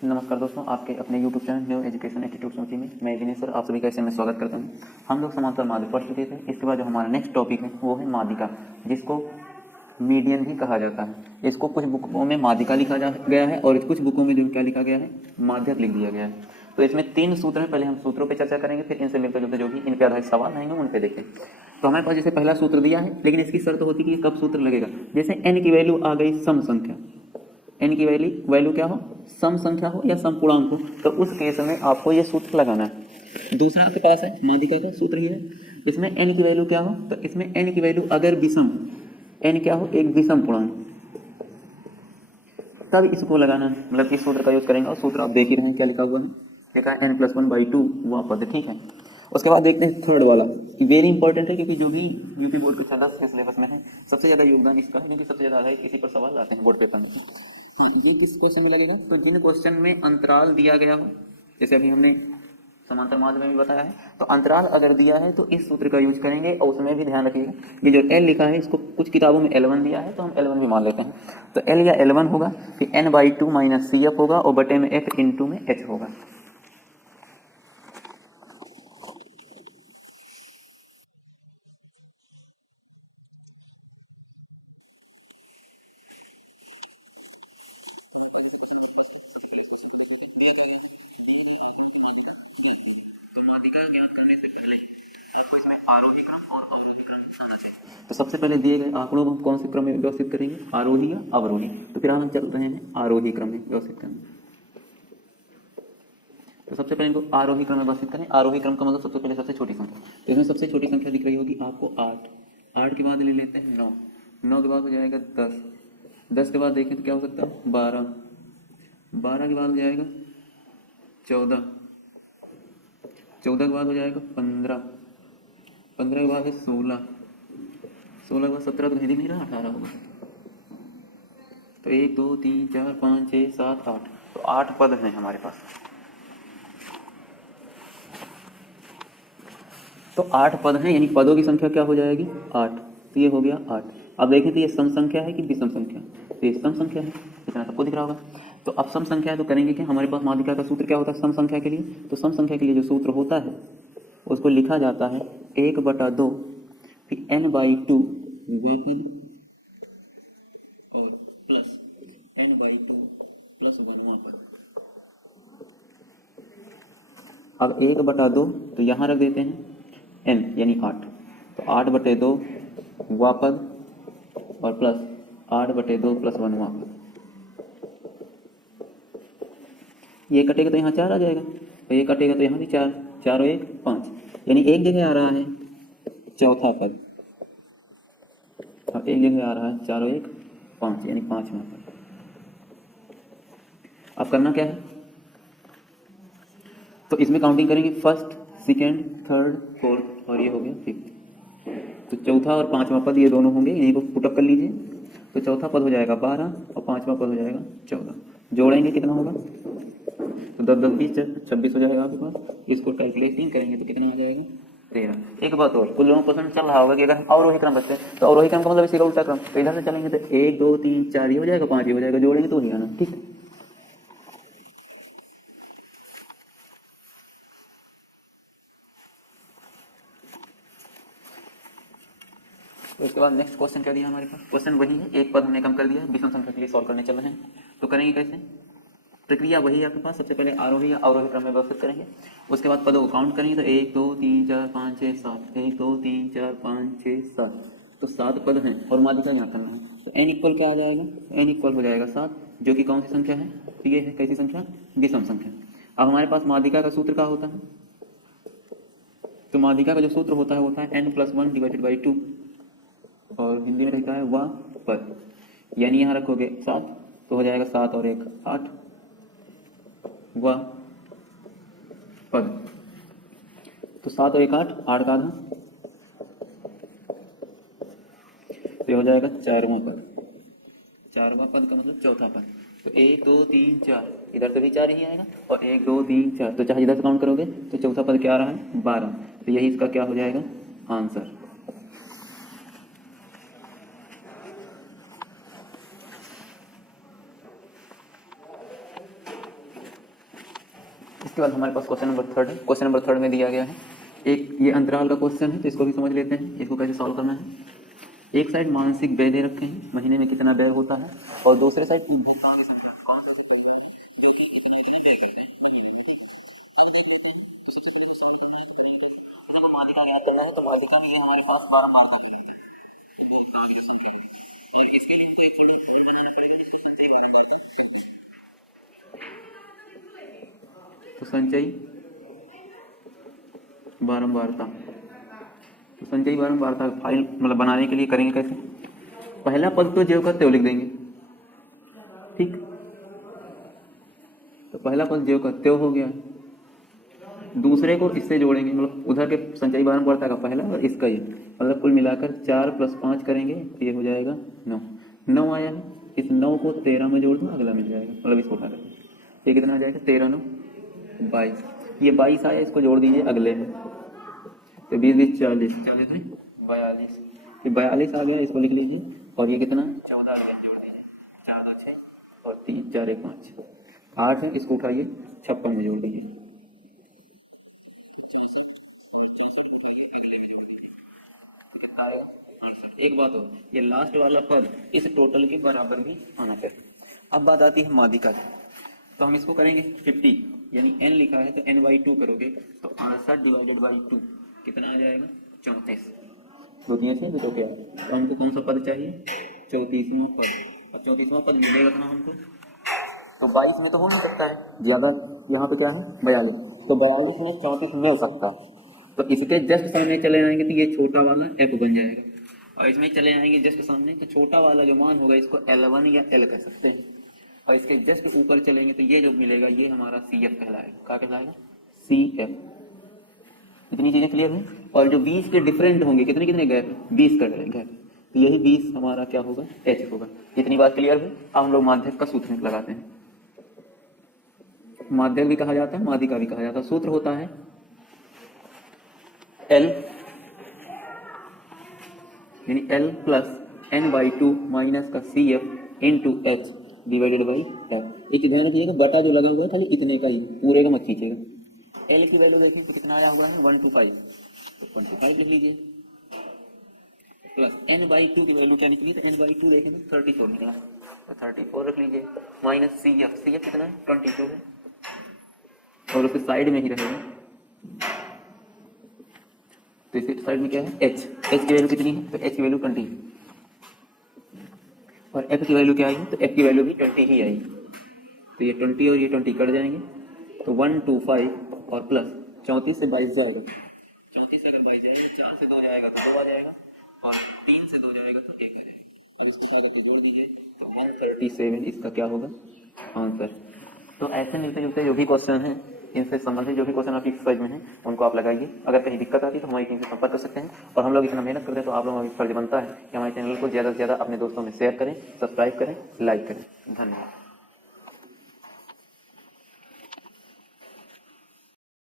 नमस्कार दोस्तों, आपके अपने YouTube channel new education institute सोची में मैं विनय सर आप सभी का इसमें स्वागत करता हूँ। हम लोग समांतर माध्य पढ़ चुके थे। इसके बाद जो हमारा नेक्स्ट टॉपिक है वो है माध्यिका, जिसको मीडियन भी कहा जाता है। इसको कुछ बुकों में माध्यिका लिखा गया है और कुछ बुकों में जो क्या लिखा गया है, माध्यक लिख दिया गया है। तो इसमें 3 सूत्र हैं। पहले हम सूत्रों पर चर्चा करेंगे, फिर इनसे मिलकर जुलते जो भी इन पर आधारित सवाल आएंगे उन पर देखें। तो हमारे पास जैसे पहला सूत्र दिया है, लेकिन इसकी शर्त होती है कि कब सूत्र लगेगा। जैसे n की वैल्यू आ गई सम संख्या, n की वैल्यू क्या हो, सम संख्या हो या सम पूर्णांक हो, तो उस केस में आपको ये सूत्र लगाना है। दूसरा आपके पास है माध्यिका का सूत्र ही है। इसमें n की वैल्यू क्या हो, तो इसमें n की वैल्यू अगर विषम हो, n क्या हो, एक विषम पूर्णांक, तब इसको लगाना है। मतलब इस सूत्र का यूज करेंगे। और सूत्र आप देख ही रहे हैं क्या लिखा हुआ है, लिखा है n+1/2 वह पद, ठीक है। उसके बाद देखते हैं थर्ड वाला, वेरी इंपॉर्टेंट है, क्योंकि जो भी यूपी बोर्ड के छात्र के सिलेबस में है सबसे ज्यादा योगदान इसका है, क्योंकि सबसे ज्यादा आधारित इसी पर सवाल आते हैं बोर्ड पेपर में। हाँ, ये किस क्वेश्चन में लगेगा, तो जिन क्वेश्चन में अंतराल दिया गया हो, जैसे अभी हमने समांतर माध्य में भी बताया है, तो अंतराल अगर दिया है तो इस सूत्र का यूज करेंगे। और उसमें भी ध्यान रखिएगा, ये जो L लिखा है, इसको कुछ किताबों में L1 दिया है तो हम L1 भी मान लेते हैं। तो L या L1 होगा, फिर n/2 - CF होगा और बटे में F इंटू में H होगा। तो माध्यिका ज्ञात करने से पहले आपको इसमें आरोही क्रम और अवरोही क्रम आना चाहिए। तो सबसे पहले दिए गए आंकड़ों को हम कौन से क्रम में व्यवस्थित करेंगे, आरोही या अवरोही। तो फिर हम चल रहे हैं आरोही क्रम में व्यवस्थित करने। तो सबसे पहले इनको आरोही क्रम में व्यवस्थित करें। आरोही क्रम का मतलब सबसे पहले सबसे छोटी संख्या, तो इसमें सबसे छोटी संख्या दिख रही होगी आपको 8। 8 के बाद ले लेते हैं 9। 9 के बाद हो जाएगा 10। 10 के बाद देखें तो क्या हो सकता है 12। 12 के बाद हो जाएगा 14। 14 के बाद हो जाएगा 15। 15 के बाद है 16। 16 के बाद 17, तो हिंदी में रहा 18 होगा। तो 1 2 3 4 5 6 7 8, तो 8 पद हैं हमारे पास। तो 8 पद हैं, यानी पदों की संख्या क्या हो जाएगी 8। तो ये हो गया 8। अब देखें तो ये सम संख्या है कि विषम संख्या, तो ये सम संख्या है, इतना सबको दिख रहा होगा। तो अब सम संख्या है तो करेंगे क्या, हमारे पास माध्यिका का सूत्र क्या होता है सम संख्या के लिए। तो सम संख्या के लिए जो सूत्र होता है उसको लिखा जाता है 1/2 फिर n/2 विभाजन और प्लस n/2 प्लस 1 पर। अब 1/2 तो यहाँ रख देते हैं n यानी 8, तो 8/2 वापद और प्लस 8/2 प्लस 1 वापद। ये कटेगा तो यहाँ 4 आ जाएगा, तो ये कटेगा तो यहाँ भी 4। 4 और 1 5, यानी एक जगह आ रहा है चौथा पद, अब एक जगह आ रहा है 4 और 1 5, यानी 5वां पद। अब करना क्या है, तो इसमें काउंटिंग करेंगे फर्स्ट सेकेंड थर्ड फोर्थ और ये हो गया फिफ्थ। तो चौथा और 5वां पद ये दोनों होंगे, इन्हीं को पुटअप कर लीजिए। तो चौथा पद हो जाएगा 12 और 5वां पद हो जाएगा 14। जोड़ेंगे कितना होगा, तो 10 10 20 26 हो जाएगा आपके पास। इसको कैलकुलेटिंग करेंगे तो कितना आ जाएगा 13। एक बात और, कुछ लोगों को पसंद चल रहा होगा कि अगर अवरोही क्रम रखते हैं तो अवरोही क्रम का मतलब इसी का उल्टा क्रम। तो इधर से चलेंगे तो 1 2 3 4 ये हो जाएगा, 5 ये हो जाएगा, जोड़ेंगे तो ही आना, ठीक है। तो इसके बाद नेक्स्ट क्वेश्चन क्या दिया हमारे पास, क्वेश्चन वही है, एक पद हमने कम कर दिया है, विषम संख्या के लिए सॉल्व करने चल रहे हैं। तो करेंगे कैसे, प्रक्रिया वही है आपके पास। सबसे पहले आरोही या अवरोही क्रम में व्यवस्थित करेंगे, उसके बाद पदों को काउंट करेंगे तो 1 2 3 4 5 6 7, 1 2 3 4 5 6 7, तो 7 पद हैं और माध्यिका ज्ञात करना है। तो n इक्वल क्या आ जाएगा, n इक्वल हो जाएगा 7, जो कि कौन सी संख्या है, तो ये है कैसी संख्या, विषम संख्या। अब हमारे पास माध्यिका का सूत्र क्या होता है, तो माध्यिका का जो सूत्र होता है n+1/2, और हिंदी में लिखा है वह पद, यानी यहाँ रखोगे 7 तो हो जाएगा 7 और 1 8 वह पद। तो 7 और 1 8, 8 का आधा, तो हो जाएगा 4वां पद। 4वां पद का मतलब चौथा पद। तो 1 2 3 4, इधर से भी 4 ही आएगा, और 1 2 3 4, तो चाहे इधर से काउंट करोगे तो चौथा पद क्या आ रहा है 12। तो यही इसका क्या हो जाएगा आंसर। इसके बाद हमारे पास क्वेश्चन नंबर थर्ड है। क्वेश्चन नंबर थर्ड में दिया गया है एक ये अंतराल का क्वेश्चन है, तो इसको भी समझ लेते हैं, इसको कैसे सॉल्व करना है। एक साइड मानसिक व्यय दे रखे हैं, महीने में कितना व्यय होता है, और दूसरे साइड भुगतान की संख्या कौन सा परिवार है जो कि इतना इतना व्यय करते हैं महीने में। अब देख लेते हैं, तो सबसे पहले जो सॉल्व करना है अगर हमें माध्यिका ज्ञात करना है, तो माध्यिका में हमारे पास 12 मार्क होते हैं भुगतान की संख्या, और इसके लिए हमको एक फॉर्मूला बनाना पड़ेगा जिसको संचयी बारंबारता। तो संचयी बारंबारता, तो संचयी बारंबारता फाइल मतलब बनाने के लिए करेंगे कैसे, पहला पद तो ज्यों का त्यों लिख देंगे, ठीक। तो पहला पद ज्यों का त्यों हो गया, दूसरे को इससे जोड़ेंगे, मतलब उधर के संचयी बारंबारता का पहला और इसका ये, मतलब कुल मिलाकर 4 + 5 करेंगे तो ये हो जाएगा 9। 9 आया है, इस 9 को 13 में जोड़ दो, अगला मिल जाएगा, मतलब इसको उठा करके ये कितना आ जाएगा 13 9 22। ये 22 आया, इसको जोड़ दीजिए अगले में, तो 20 20 40 40 में 42, ये 42 आ गया, इसको लिख लीजिए, और ये कितना 14 आ गया, जोड़ दीजिए 4 2 6 और 3 4 1 5 8 है, इसको उठाइए 56 में जोड़ दीजिए, एक बात हो, ये लास्ट वाला पद इस टोटल के बराबर भी आना चाहिए। अब बात आती है माध्यिका की, तो हम इसको करेंगे 50, यानी n लिखा है तो n/2 करोगे तो 68 / 2 कितना आ जाएगा 34, 2 3 6 तो क्या, तो हमको कौन सा पद चाहिए 34वां पद, और 34वां पद मिलेगा कितना हमको, तो 22 में तो हो नहीं सकता है, ज्यादा यहाँ पे क्या है 42, तो 42 में 34 मिल सकता है, तो इसके जस्ट सामने चले आएंगे तो ये छोटा वाला f बन जाएगा, और इसमें चले आएंगे जस्ट सामने तो छोटा वाला जो मान होगा इसको L1 या L कह सकते हैं, और इसके जस्ट ऊपर चलेंगे तो ये जो मिलेगा ये हमारा CF कहलाएगा, क्या कहलाएगा CF। इतनी चीजें क्लियर हुई, और जो 20 के डिफरेंट होंगे कितने कितने गैप, 20 का गैप, तो यही 20 हमारा क्या होगा H होगा। इतनी बात क्लियर हुई। अब हम लोग माध्यक का सूत्र लगाते हैं, माध्यक भी कहा जाता है माध्यिका भी कहा जाता है, सूत्र होता है L यानी L + n/2 माइनस का CF into H divided by F। एक ध्यान रखिएगा बटा जो लगा हुआ है खाली इतने का ही, पूरे का मत खींचेगा। L की वैल्यू देखिए तो कितना आया होगा 125, तो 125 लिख लीजिए, प्लस n/2 की वैल्यू क्या निकली, तो n/2 देखेंगे 34 निकला, तो 34 रख लीजिए, माइनस CF कितना है 22 है, और उसके साइड में ही रहेगा, तो इसके साइड में क्या है H की वैल्यू कितनी है, तो H की वैल्यू 20, और F की वैल्यू क्या आई, तो F की वैल्यू भी 20 ही आई, तो ये 20 और ये 20 कट जाएंगे, तो 125 और प्लस 34 से 22 जाएगा, 34 से अगर 22 जाएगा तो 4 से 2 जाएगा तो 2 आ जाएगा, और 3 से 2 जाएगा तो 1 आ जाएगा। अब इसको उठा करके जोड़ दीजिए तो 137 इसका क्या होगा आंसर। तो ऐसे मिलते जुलते जो भी क्वेश्चन हैं, इनसे संबंधित जो भी क्वेश्चन आपकी एक्सरसाइज में है उनको आप लगाइए। अगर कहीं दिक्कत आती है तो हमारी टीम से संपर्क कर सकते हैं, और हम लोग इतना मेहनत करते हैं तो आप लोगों का फर्ज बनता है कि हमारे चैनल को ज़्यादा से ज़्यादा अपने दोस्तों में शेयर करें, सब्सक्राइब करें, लाइक करें। धन्यवाद।